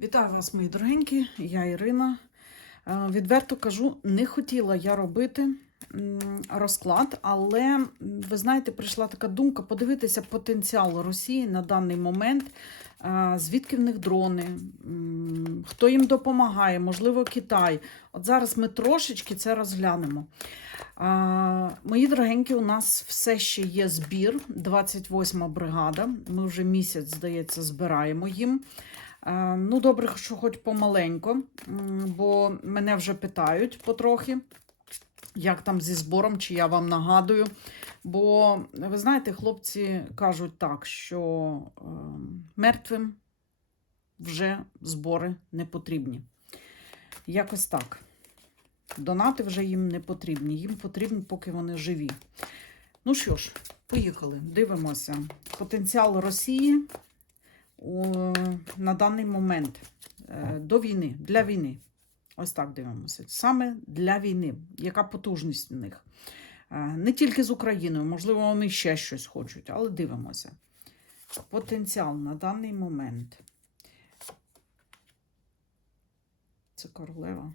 Вітаю вас, мої дорогенькі, я Ірина. Е, Відверто кажу, не хотіла я робити розклад, але ви знаєте, прийшла така думка подивитися потенціал Росії на даний момент, е, звідки в них дрони, хто їм допомагає, можливо, Китай. От зараз ми трошечки це розглянемо. Мої дорогенькі, у нас все ще є збір, 28 бригада. Ми вже місяць, здається, збираємо їм. Е, Ну, добре, що хоч помаленько, бо мене вже питають потрохи, як там зі збором, чи я вам нагадую. Бо ви знаєте, хлопці кажуть так, що е, мертвим вже збори не потрібні. Якось так. Донати вже їм не потрібні. Їм потрібні, поки вони живі. Ну що ж, поїхали. Дивимося. Потенціал Росії на даний момент е, до війни, для війни. Ось так дивимося. Саме для війни. Яка потужність в них? Е, Не тільки з Україною, можливо, вони ще щось хочуть, але дивимося. Потенціал на даний момент. Це королева.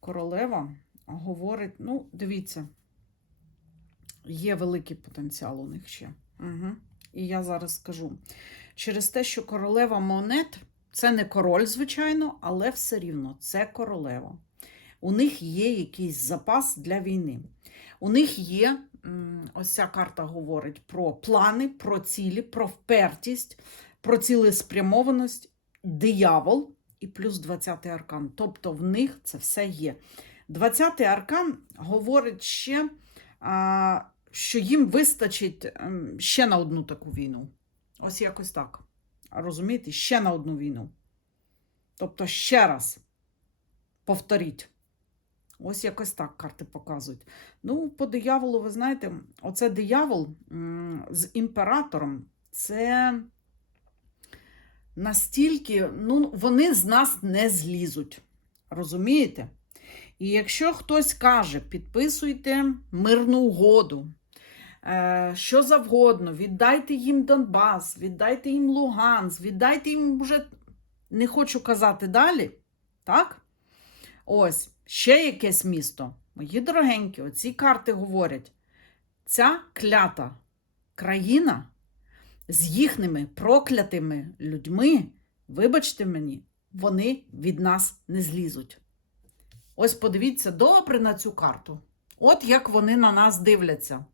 Королева говорить, ну, дивіться, є великий потенціал у них ще. Угу. І я зараз скажу. Через те, що королева монет це не король, звичайно, але все рівно це королева. У них є якийсь запас для війни. У них є, ось ця карта говорить про плани, про цілі, про впертість, про цілеспрямованість, диявол і плюс 20-й аркан. Тобто в них це все є. 20-й аркан говорить ще, що їм вистачить ем, ще на одну таку війну. Ось якось так. Розумієте? Ще на одну війну. Тобто ще раз повторіть. Ось якось так карти показують. Ну, по дияволу, ви знаєте, оце диявол з імператором це настільки, ну, вони з нас не злізуть. Розумієте? І якщо хтось каже, підписуйте мирну угоду, що завгодно, віддайте їм Донбас, віддайте їм Луганськ, віддайте їм вже, не хочу казати далі, так? Ось, ще якесь місто. Мої дорогенькі, оці карти говорять, ця клята країна з їхніми проклятими людьми, вибачте мені, вони від нас не злізуть. Ось подивіться добре на цю карту. От як вони на нас дивляться.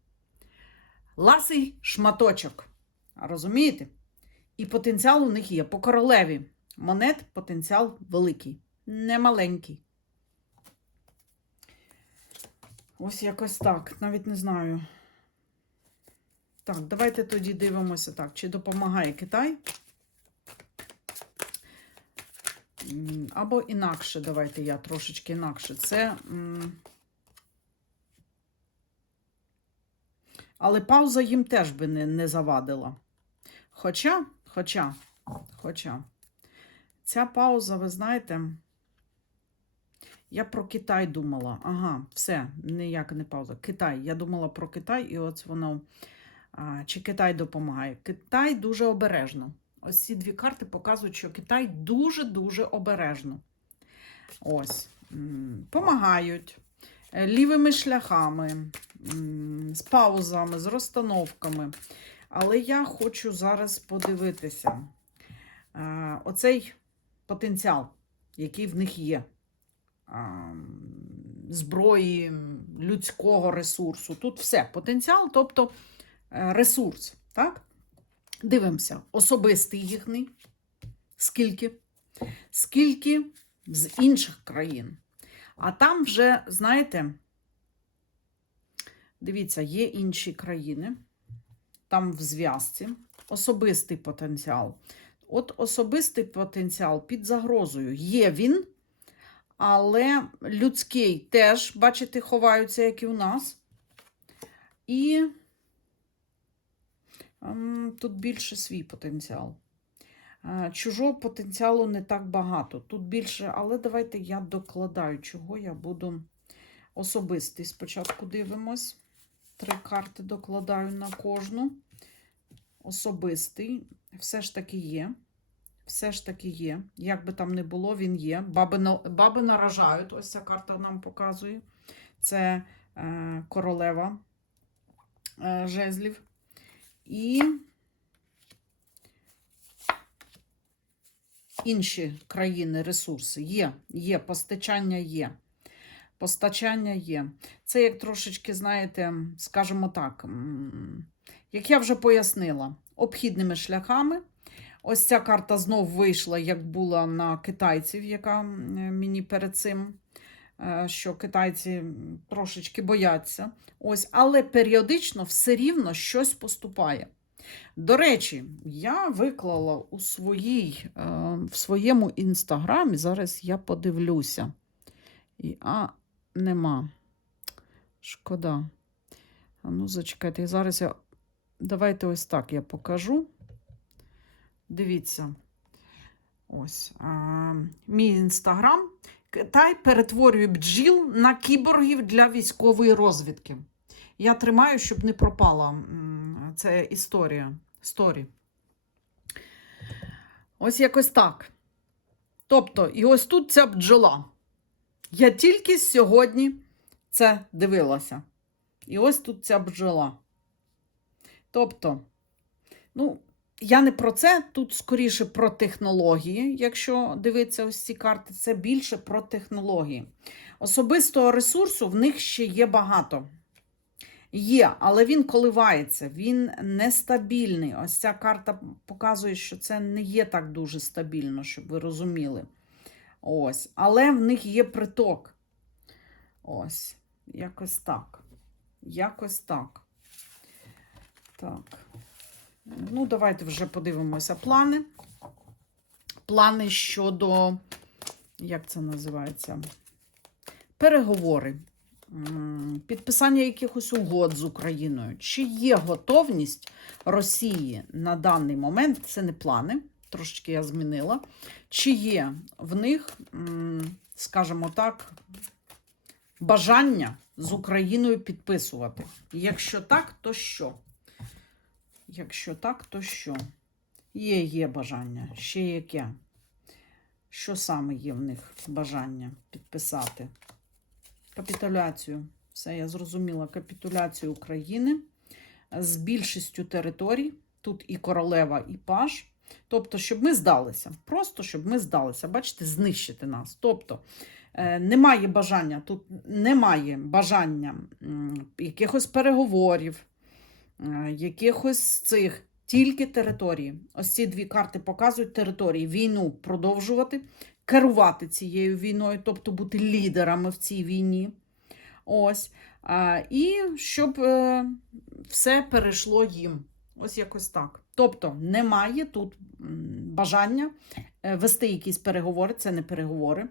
Ласий шматочок. Розумієте? І потенціал у них є. По королеві монет потенціал великий, не маленький. Ось якось так. Навіть не знаю. Так, давайте тоді дивимося так, чи допомагає Китай. Або інакше, давайте я трошечки інакше. Це. м, Але пауза їм теж би не, не завадила. Хоча, хоча, хоча, ця пауза, ви знаєте, я про Китай думала. Ага, все, ніяка не пауза. Китай. Я думала про Китай, і от воно. А, чи Китай допомагає? Китай дуже обережно. Ось ці дві карти показують, що Китай дуже-дуже обережно. Ось. Помагають е, лівими шляхами, з паузами, з розстановками. Але я хочу зараз подивитися е, оцей потенціал, який в них є. А, Зброї, людського ресурсу. Тут все. Потенціал, тобто е, ресурс. Так? Дивимося, особистий їхній. Скільки? Скільки з інших країн. А там вже, знаєте, дивіться, є інші країни, там в зв'язці, особистий потенціал. От особистий потенціал під загрозою. Є він, але людський теж, бачите, ховаються, як і у нас. І ем, тут більше свій потенціал. Е, Чужого потенціалу не так багато. Тут більше, але давайте я докладаю, чого я буду особистий. Спочатку дивимось. Три карти докладаю на кожну. Особистий. Все ж таки є. все ж таки є. Як би там не було, він є. Баби, баби наражають. Ось ця карта нам показує. Це е, королева е, жезлів. І інші країни, ресурси є, є, постачання є. Постачання є. Це як трошечки, знаєте, скажімо так, як я вже пояснила, обхідними шляхами. Ось ця карта знов вийшла, як була на китайців, яка мені перед цим, е, що китайці трошечки бояться. Ось, але періодично все рівно щось поступає. До речі, я виклала у своїй, е, в своєму інстаграмі, зараз я подивлюся. І, а, нема. Шкода. А ну, зачекайте, зараз я. Давайте ось так я покажу. Дивіться. Ось. А, мій інстаграм. Китай перетворює бджіл на кіборгів для військової розвідки. Я тримаю, щоб не пропала ця історія. Сторі. Ось якось так. Тобто, і ось тут ця бджола. Я тільки сьогодні це дивилася. І ось тут ця бджола. Тобто, ну, я не про це, тут скоріше про технології. Якщо дивитися ось ці карти, це більше про технології. Особистого ресурсу в них ще є багато. Є, але він коливається, він нестабільний. Ось ця карта показує, що це не є так дуже стабільно, щоб ви розуміли. Ось. Але в них є приток. Ось. Якось так. Якось так. Так. Ну, давайте вже подивимося плани. Плани щодо, як це називається? Переговори. Підписання якихось угод з Україною. Чи є готовність Росії на даний момент? Це не плани, трошечки я змінила. Чи є в них, скажімо так, бажання з Україною підписувати? Якщо так, то що? Якщо так, то що? Є, є бажання. Ще яке? Що саме є в них бажання підписати? Капітуляцію. Все, я зрозуміла. Капітуляцію України з більшістю територій. Тут і королева, і паж. Тобто, щоб ми здалися. Просто щоб ми здалися. Бачите, знищити нас. Тобто, е, немає бажання, тут немає бажання якихось переговорів, е, якихось цих. Тільки території. Ось ці дві карти показують території. Війну продовжувати, керувати цією війною, тобто бути лідерами в цій війні. Ось. І щоб е, все перейшло їм. Ось якось так. Тобто немає тут бажання е, вести якісь переговори, це не переговори.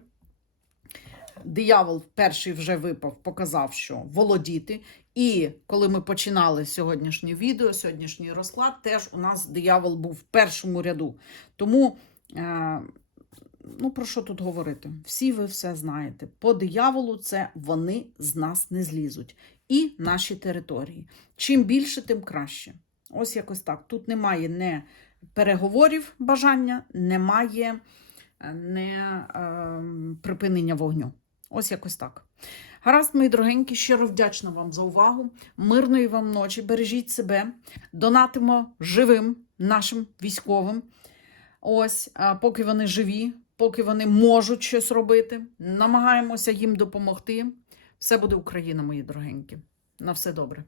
Диявол перший вже випав, показав, що володіти. І коли ми починали сьогоднішнє відео, сьогоднішній розклад, теж у нас диявол був в першому ряду. Тому, е, ну про що тут говорити? Всі ви все знаєте. По дияволу це вони з нас не злізуть. І наші території. Чим більше, тим краще. Ось якось так. Тут немає не переговорів бажання, немає е, не е, припинення вогню. Ось якось так. Гаразд, мої дорогенькі, щиро вдячна вам за увагу. Мирної вам ночі. Бережіть себе, донатимо живим нашим військовим. Ось, а поки вони живі, поки вони можуть щось робити, намагаємося їм допомогти. Все буде Україна, мої дорогенькі. На все добре.